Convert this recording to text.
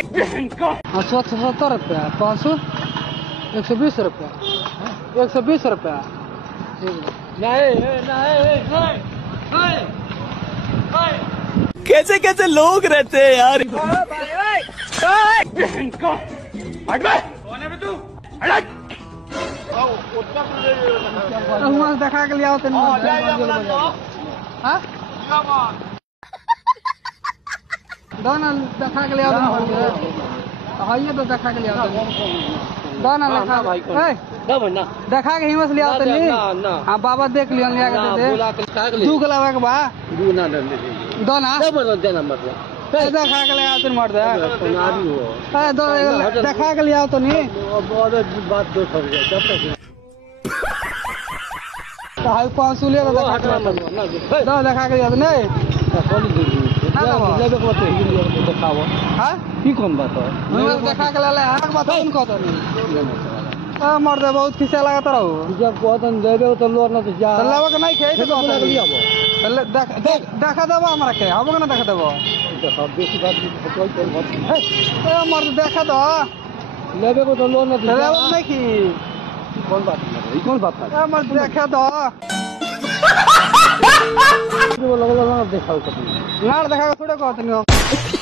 ₹70, 500, 120 रुपया, 120 रुपया। कैसे कैसे लोग रहते हैं यार। देखा के लिया दाना देखा के लिया हाइए तो देखा के लिया दाना देखा के हिम्मत लिया हाँ बाबा देख लिया दू गलावा के बा दाना देखा के लिया मर्द देखा के लिया तो नहीं पाँच सौ ले देखा के लिया नहीं देखा के मर्द बहुत खिसा लगा रहो जब तो लोर ना नहीं खे देखा देव हमारा के हम ना देखा देव मर्द देखा दो लेबे को तो लोर नहीं की कौन बात मर्द देखा दो देखा थोड़े कहते